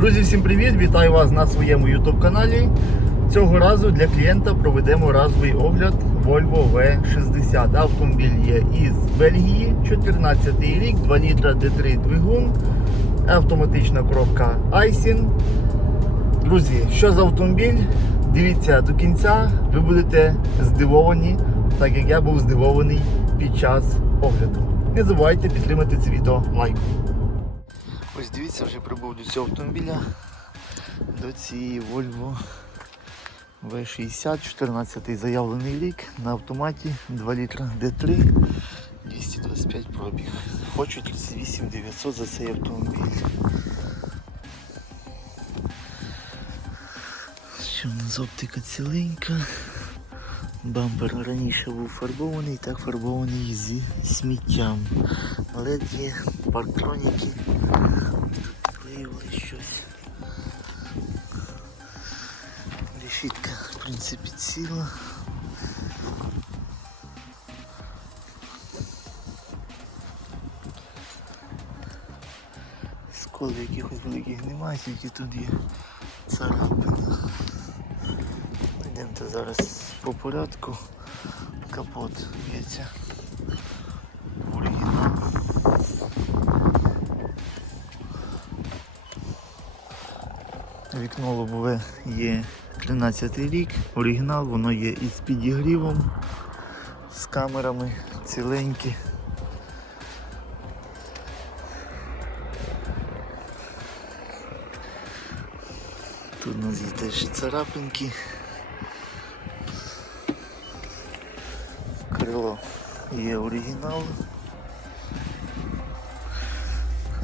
Друзі, всім привіт! Вітаю вас на своєму YouTube каналі. Цього разу для клієнта проведемо разовий огляд Volvo V60. Автомобіль є із Бельгії, 14 рік, 2 літра D3 двигун, автоматична коробка Айсін. Друзі, що за автомобіль? Дивіться до кінця, ви будете здивовані, так як я був здивований під час огляду. Не забувайте підтримати це відео лайком. Ось дивіться, вже прибув до цього автомобіля, до цієї Volvo V60, 14 заявлений рік на автоматі 2 літра D3, 225 пробіг. Хочу 38 900 за цей автомобіль. Що в нас оптика ціленька. Бампер раніше був фарбований, так фарбований зі сміттям. LED є, парктроніки. Тут підклеювали щось. Решітка, в принципі, ціла. Сколів якихось великих немає, тільки тут є царапина. Йдемте зараз по порядку. Капот б'ється. Оригінал. Вікно лобове є 13 рік, оригінал, воно є із підігрівом, з камерами ціленькі. Тут у нас є теж царапинки. Крило є оригінал.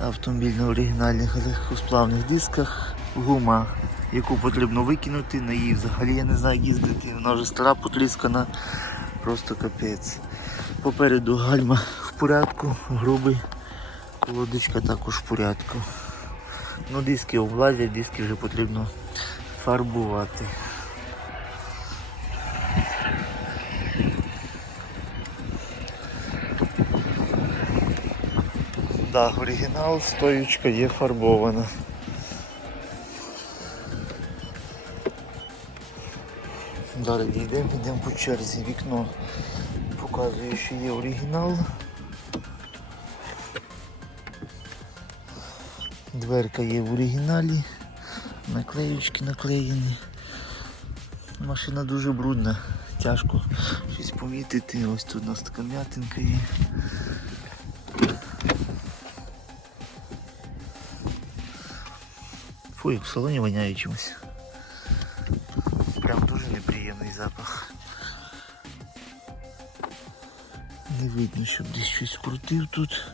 Автомобіль на оригінальних легкосплавних дисках. Гума, яку потрібно викинути, на її взагалі я не знаю їздити, вона вже стара, потріскана, просто капець. Попереду гальма в порядку, грубий, колодочка також в порядку. Ну, диски облазять, диски вже потрібно фарбувати. Да, оригінал, стоючка є фарбована. Дійдемо, йдемо по черзі. Вікно показує, що є оригінал. Дверка є в оригіналі, наклеючки наклеєні. Машина дуже брудна, тяжко щось помітити. Ось тут у нас така м'ятинка є. Як в салоні воняє чимось. Прям дуже неприємний запах. Не видно, щоб десь щось крутив тут.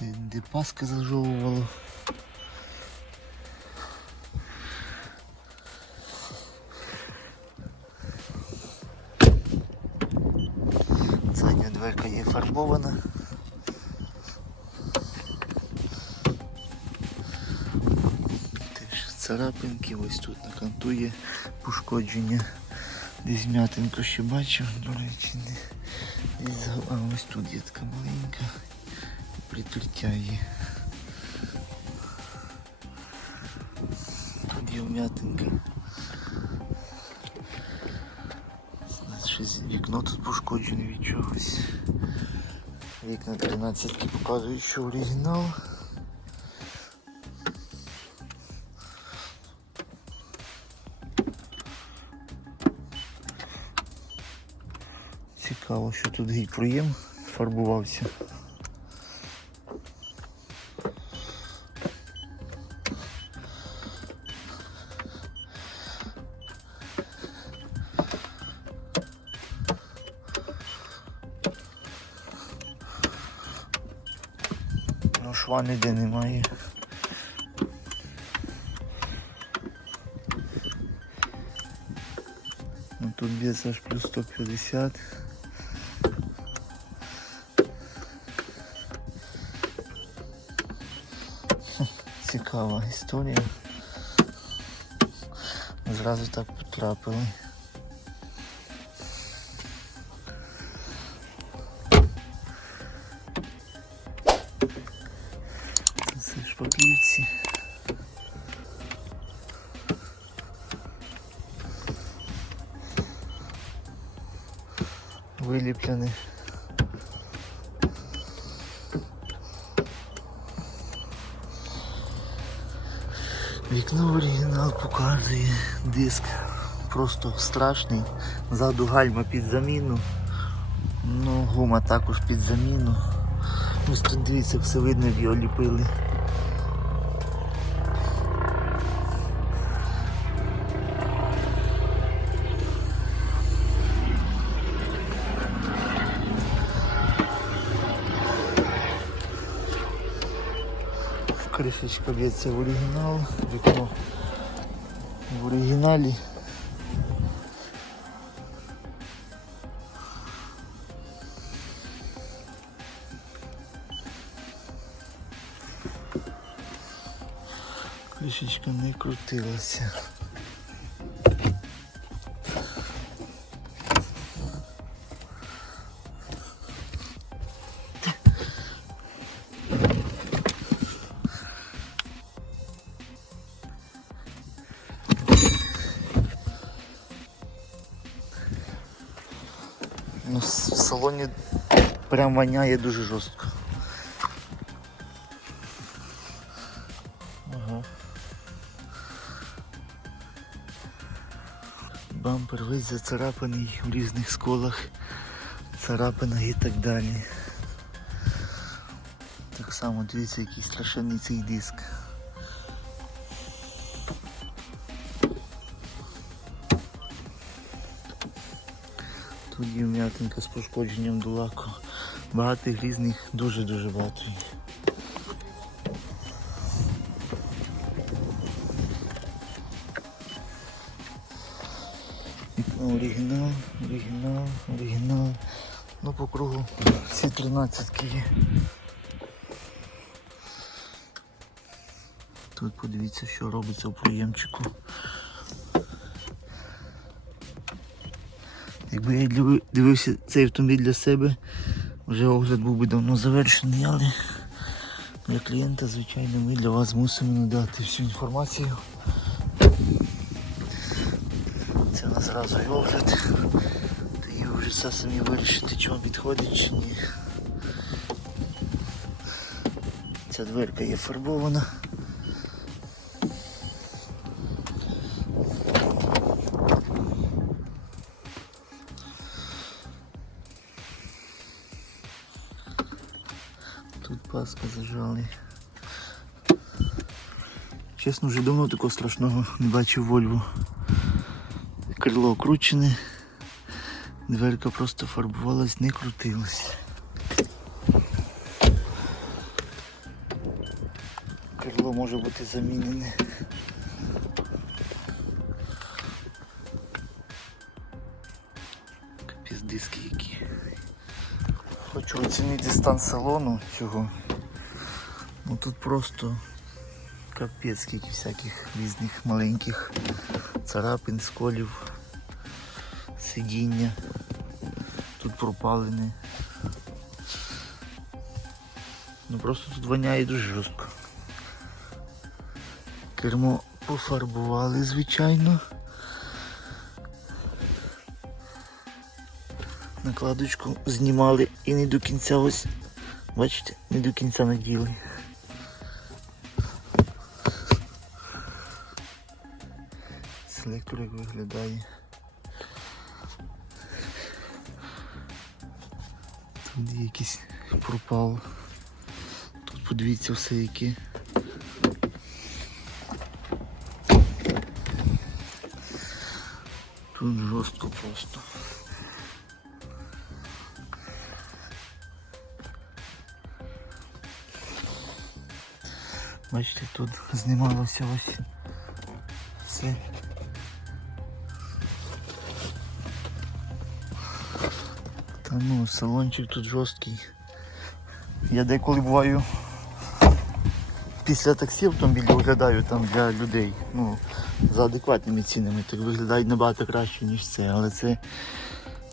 Де, де паска зажовувала. Задня дверка є фарбована. Царапинки, ось тут на канту пошкодження. Десь м'ятинку ще бачив, до речі, не. А ось тут є така маленька прикриття є. Тут є вм'ятинка. Щось вікно тут пошкоджене від чогось. Вікна 13 показують, що оригінал. Цікаво, що тут гідпроєм фарбувався. Ну, шва ніде немає. Ну, тут без аж плюс 150. Цікава історія. Зразу так потрапили. Це шпаклівці. Виліплений. Вікно оригінал показує диск. Просто страшний. Ззаду гальма під заміну. Ну, гума також під заміну. Ось тут дивіться, все видно, його ліпили. Кришечка в оригінал, вікно в оригіналі. Кришечка не крутилася. Салоні прям воняє дуже жорстко. Ага. Бампер весь зацарапаний в різних сколах, царапинах і так далі. Так само дивіться, який страшенний цей диск. Є м'ятинка з пошкодженням до лаку. Багато різних, дуже-дуже багато. Оригінал, оригінал, оригінал. Ну по кругу всі 13 є. Тут подивіться, що робиться в проємчику. Якби я дивився цей автомобіль для себе, вже огляд був би давно завершений, але для клієнта, звичайно, ми для вас мусимо надати всю інформацію. Це на зразу і огляд. Тоді ви вже все самі вирішите, чи вам підходить чи ні. Ця дверка є фарбована. Тут зажали. Чесно, вже давно такого страшного не бачив Вольву. Крило окручене, дверка просто фарбувалась, не крутилась. Крило може бути замінене. Капець диски які. Хочу оцінити стан салону цього. Ну тут просто капець скільки всяких різних маленьких царапин, сколів, сидіння. Тут пропалене. Ну просто тут воняє дуже жорстко. Кермо пофарбували, звичайно. Накладочку знімали і не до кінця ось, бачите, не до кінця наділи. Селектор як виглядає. Тут якийсь пропал. Тут подивіться все яке. Тут жорстко просто. Бачите, тут знімалося ось все. Та ну, салончик тут жорсткий. Я деколи буваю після таксі автомобілі оглядаю там для людей. Ну, за адекватними цінами. Так виглядають набагато краще, ніж це, але це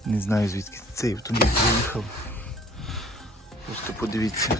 не знаю звідки цей автомобіль приїхав. Просто подивіться.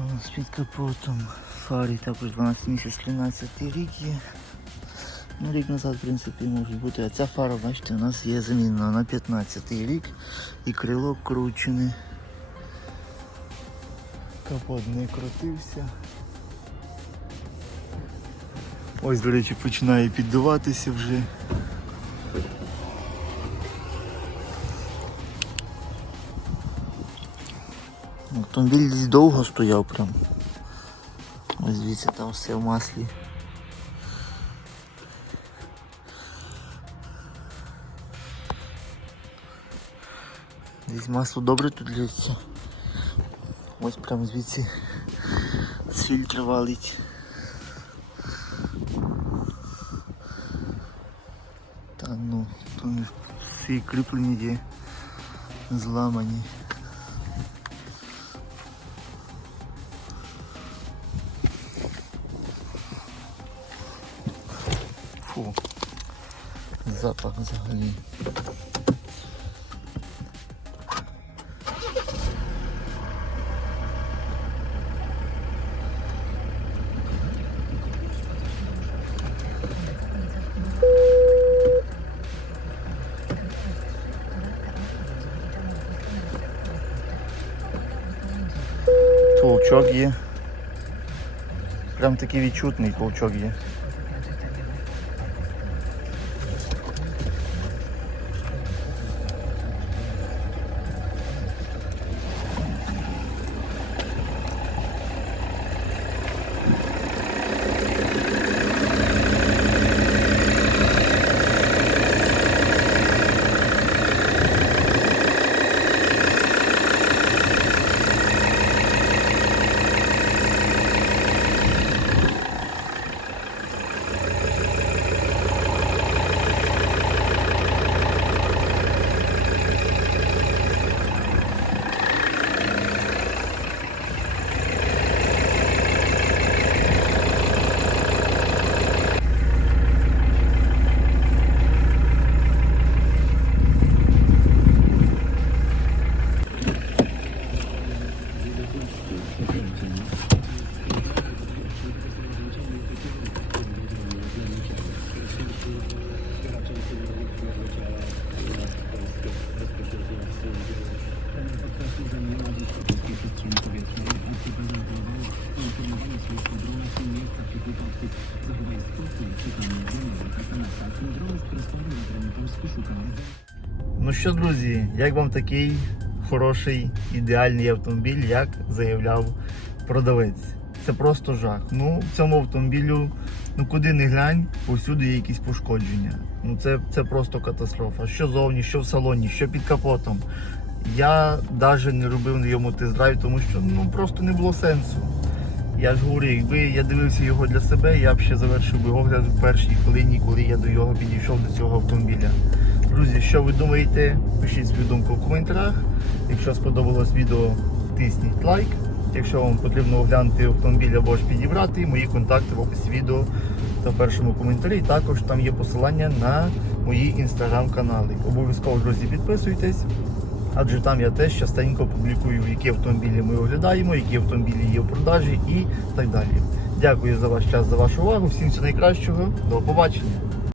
Що у під капотом? Фарі також 12 місяць 13 рік є. Ну, рік назад, в принципі, може бути. А ця фара, бачите, у нас є замінена на 15 рік і крило кручене. Капот не крутився. Ось, до речі, починає піддуватися вже. Автомобіль десь довго стояв прям. Ось дивіться, там все в маслі. Десь масло добре тут лється. Ось прям звідси з фільтра валить. Та ну, тут всі кріплення є зламані. Запах взагалі. Толчок є. Прям такий відчутний толчок є. Що, друзі, як вам такий хороший ідеальний автомобіль, як заявляв продавець? Це просто жах. Ну, цьому автомобілю, ну куди не глянь, повсюди є якісь пошкодження. Ну це, це просто катастрофа. Що зовні, що в салоні, що під капотом. Я навіть не робив на йому тест-драйв, тому що ну просто не було сенсу. Я ж говорю, якби я дивився його для себе, я б ще завершив би огляд в першій хвилині, коли я до його підійшов до цього автомобіля. Друзі, що ви думаєте? Пишіть свою думку в коментарях. Якщо сподобалось відео, тисніть лайк. Якщо вам потрібно оглянути автомобіль або ж підібрати, мої контакти в описі відео та в першому коментарі. Також там є посилання на мої інстаграм-канали. Обов'язково, друзі, підписуйтесь, адже там я теж частенько публікую, які автомобілі ми оглядаємо, які автомобілі є в продажі і так далі. Дякую за ваш час, за вашу увагу. Всім всього найкращого. До побачення.